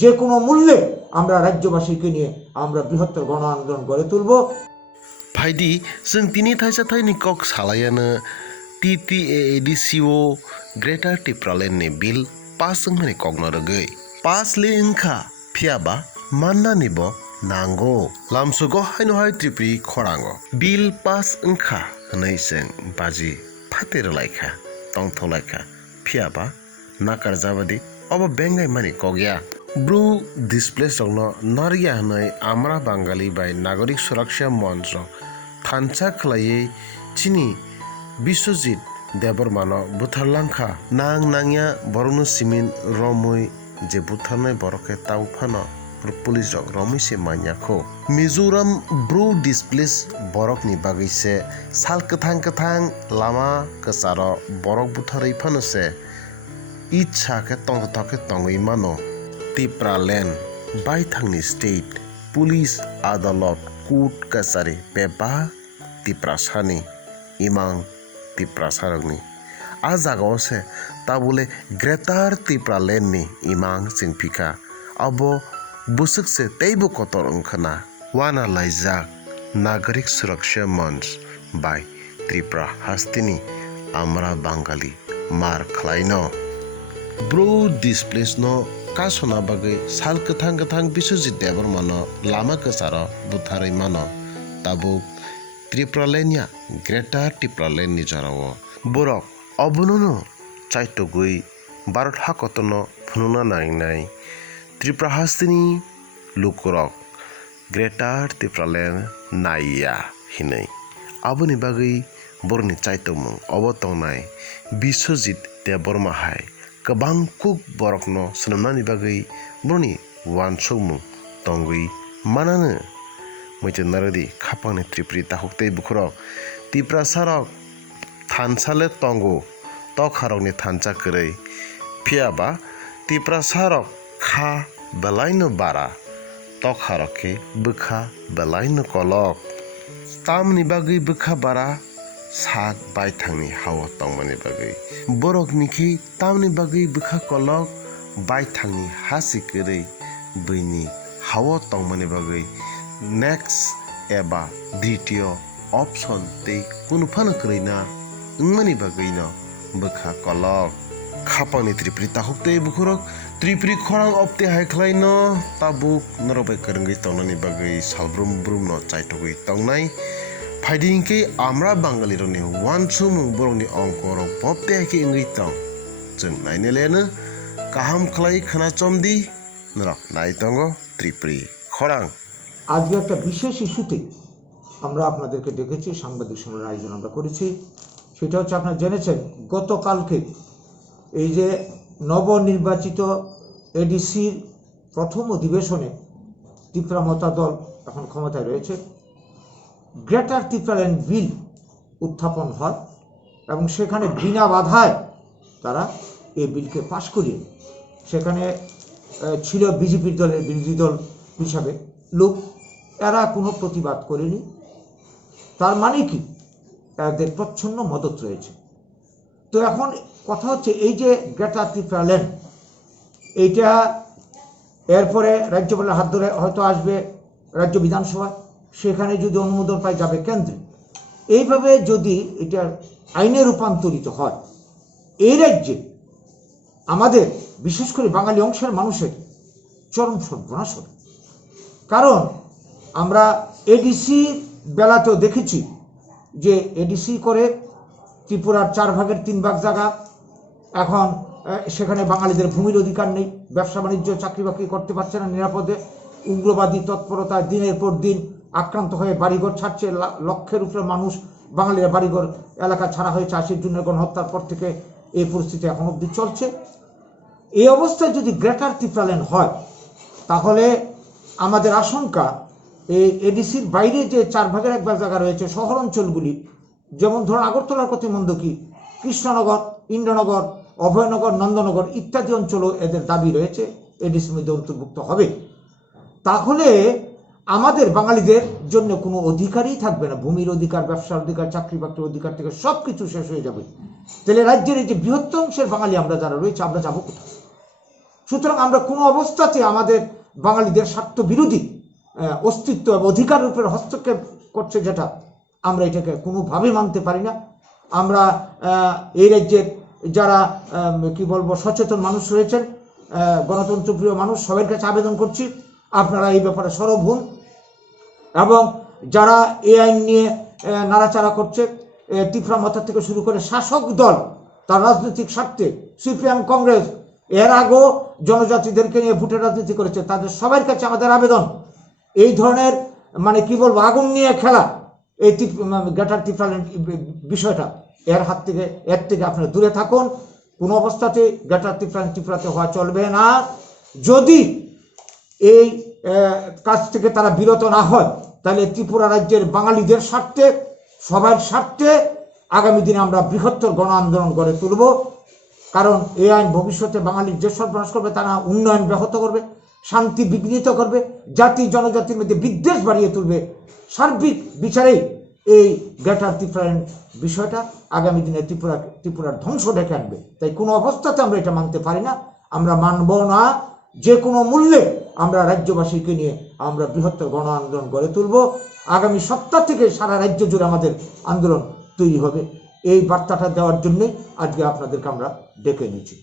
যে কোনো মূল্যে আমরা রাজ্যবাসীকে নিয়ে আমরা বৃহত্তর গণ আন্দোলন গড়ে তুলব। फाइदि जों दिनै थाइजाथाइनि कक सालायानो TTAADCO ग्रेटार टिप्रालेननि बिल पास जोंनि कगनो रगै पास ले इंखा फियाबा मानना निबो नांगौ लामसुगो हायनोहाय त्रिप्रि खरांगो बिल पास इंखा हनै जों बाजि फातेर लायखा तंथ लायखा फियाबा नाकार जाबादि अब बेंगाय मानि कगया ब्रु डिसप्लेस रंनो नारिया हनै आमरा बांगाली बाय नागरिक सुरक्षा मंच थानसा खलायै चिनी बिश्वजित देबरमानो बुथारलांखा नां नांया बरनो सिमिन रमै जे बुथारनाय बरके ताउफानो पुलिस रमै से मान्याखौ मिजोराम ब्रु डिसप्लेस बरकनि बागैसे साल कथां कथां लामा कसारो बरक बुथारै फानोसे इच्छा के तंगथके तंगै मानो टिप्रालेन बायथांनि स्टेट पुलिस आदालत कोर्ट कासारि बेबा टिप्रासानि इमां टिप्रासारगनि आ जागावसे ताबुले ग्रेटार टिप्रालेननि इमां सिंफिका अब बुसुकसे तैबो कतर ओंखाना वाना लाइजाक नागरिक सुरक्षा मंच बाय त्रिपुरा हास्तिनि आमरा बांगाली मार खलायनो ब्रु डिसप्लेसनो कासना बागै साल कथां कथां बिश्वजित देबरमानो लामा कसारो बुथारै मानो ताबु त्रिपुरालेनिया ग्रेटार टिप्रालेननि जराव बरक अबुननो चाइटगुई भारत हाकतनो फुनुना नायनाय त्रिपुरा हास्तिनि लुकुरक ग्रेटार टिप्रालेन नाइया हिनै आबुनि बागै बरनि चाइटमुं अबतंनाय बिश्वजित देबरमाहाय गोबां कुक बरकनो सोलोंनानै बागै बरनि वानसमुं तंगै मानानो मैथनारदि खापांनि त्रिप्रि ताहुकतै बुखरक तिप्रा सारक थानसाले तंगो तखारकनि थानसा करै फियाबा तिप्रा सारक खा बेलायनो बारा तखारके बोखा बेलायनो कलक तामनि बागै बोखा बारा सात बायथांनि हावा तंमानि बागै बरकनिखि तामनि बागै बोखा कलक बायथांनि हासि करै बैनि हावा तंमानि बागै नेक्स्ट एबा द्वितीय ऑप्शन ते कुनफान करैना इंमानि बागैनो बोखा कलक खापांनि त्रिप्रि ताहुकतै बुखरक त्रिप्रि खरां अपते हायख्लायनो ताबुक नरबाय करंगै तंनानि बागै सालब्रुम ब्रुमनो चाइटगै तंनाय फाइदिंके आमरा बांगाली रनि वानसुमुं बरंनि अंकर पपते हायके इंगै तंग जों नायनो लेनो काहाम खलाय खोनाचमदि नरक नायतंगो त्रिप्रि खरां আজকে একটা বিশেষ ইস্যুতে আমরা আপনাদেরকে ডেকেছি, সাংবাদিক সম্মেলনের আয়োজন আমরা করেছি। সেটা হচ্ছে আপনারা জেনেছেন গতকালকে এই যে নবনির্বাচিত এডিসির প্রথম অধিবেশনে ত্রিপুরা মতা দল এখন ক্ষমতায় রয়েছে, গ্রেটার টিপ্রালেন বিল উত্থাপন হয় এবং সেখানে বিনা বাধায় তারা এই বিলকে পাশ করিয়ে সেখানে ছিল বিজেপির দলের বিরোধী দল হিসাবে লোক, এরা কোনো প্রতিবাদ করেনি। তার মানে কি এদের প্রচ্ছন্ন মদত রয়েছে। তো এখন কথা হচ্ছে এই যে গ্রেটার টিপ্রালেন এইটা এরপরে রাজ্যপালের হাত ধরে হয়তো আসবে রাজ্য বিধানসভা, সেখানে যদি অনুমোদন পায় যাবে কেন্দ্রে। এইভাবে যদি এটা আইনে রূপান্তরিত হয় এই রাজ্যে আমাদের বিশেষ করে বাঙালি অংশের মানুষের চরম সর্বনাশ হবে। কারণ আমরা এডিসি বেলাতেও দেখেছি যে এডিসি করে ত্রিপুরার 4/3 জায়গা, এখন সেখানে বাঙালিদের ভূমির অধিকার নেই, ব্যবসা বাণিজ্য চাকরি বাকরি করতে পারছে না নিরাপদে, উগ্রবাদী তৎপরতায় দিনের পর দিন আক্রান্ত হয়ে বাড়িঘর ছাড়ছে, লক্ষের উপরে মানুষ বাঙালিরা বাড়িঘর এলাকা ছাড়া হয়েছে 80 জুনের গণহত্যার পর থেকে এই পরিস্থিতি এখন অবধি চলছে। এই অবস্থায় যদি গ্রেটার টিপ্রালেন হয় তাহলে আমাদের আশঙ্কা এই এডিসির বাইরে যে 4/1 জায়গা রয়েছে শহর অঞ্চলগুলি, যেমন ধরুন আগরতলার প্রতিমন্দকি, কৃষ্ণনগর, ইন্দ্রনগর, অভয়নগর, নন্দনগর ইত্যাদি অঞ্চলও এদের দাবি রয়েছে এডিসির মধ্যে অন্তর্ভুক্ত হবে। তাহলে আমাদের বাঙালিদের জন্য কোনো অধিকারই থাকবে না, ভূমির অধিকার, ব্যবসার অধিকার, চাকরি বাকরির অধিকার থেকে সব কিছু শেষ হয়ে যাবে। তাহলে রাজ্যের এই যে বৃহত্তর অংশের বাঙালি আমরা যারা রয়েছে আমরা যাবো কোথায়? সুতরাং আমরা কোনো অবস্থাতে আমাদের বাঙালিদের স্বার্থ বিরোধী অস্তিত্ব এবং অধিকারের উপরে হস্তক্ষেপ করছে যেটা, আমরা এটাকে কোনোভাবে মানতে পারি না। আমরা এই রাজ্যের যারা কি বলবো সচেতন মানুষ রয়েছেন, গণতন্ত্রপ্রিয় মানুষ, সবার কাছে আবেদন করছি আপনারা এই ব্যাপারে সরব হন, এবং যারা এই আইন নিয়ে নাড়াচাড়া করছে, ত্রিপুরা মাথা থেকে শুরু করে শাসক দল তার রাজনৈতিক স্বার্থে, সিপিএম, কংগ্রেস এর আগেও জনজাতিদেরকে নিয়ে ভোটের রাজনীতি করেছে, তাদের সবার কাছে আমাদের আবেদন, এই ধরনের মানে কি বলবো আগুন নিয়ে খেলা, এই গ্রেটার ত্রিপুরাল্যান্ড বিষয়টা এর থেকে আপনারা দূরে থাকুন। কোনো অবস্থাতে গ্রেটার ত্রিপুরাতে হওয়া চলবে না। যদি এই কাজ থেকে তারা বিরত না হয়, তাহলে ত্রিপুরা রাজ্যের বাঙালিদের স্বার্থে, সবার স্বার্থে আগামী দিনে আমরা বৃহত্তর গণ আন্দোলন গড়ে তুলব। কারণ এই আইন ভবিষ্যতে বাঙালির যে সর্বনাশ করবে, তারা উন্নয়ন ব্যাহত করবে, শান্তি বিঘ্নিত করবে, জাতি জনজাতির মধ্যে বিদ্বেষ বাড়িয়ে তুলবে। সার্বিক বিচারেই এই গ্রেটার ত্রিপুরাল্যান্ড বিষয়টা আগামী দিনে ত্রিপুরার ধ্বংস ডেকে আনবে। তাই কোনো অবস্থাতে আমরা এটা মানতে পারি না, আমরা মানব না। যে কোনো মূল্যে আমরা রাজ্যবাসীকে নিয়ে আমরা বৃহত্তর গণ আন্দোলন গড়ে তুলব। আগামী সপ্তাহ থেকে সারা রাজ্য জুড়ে আমাদের আন্দোলন তৈরি হবে। এই বার্তাটা দেওয়ার জন্যই আজকে আপনাদেরকে আমরা ডেকে এনেছি।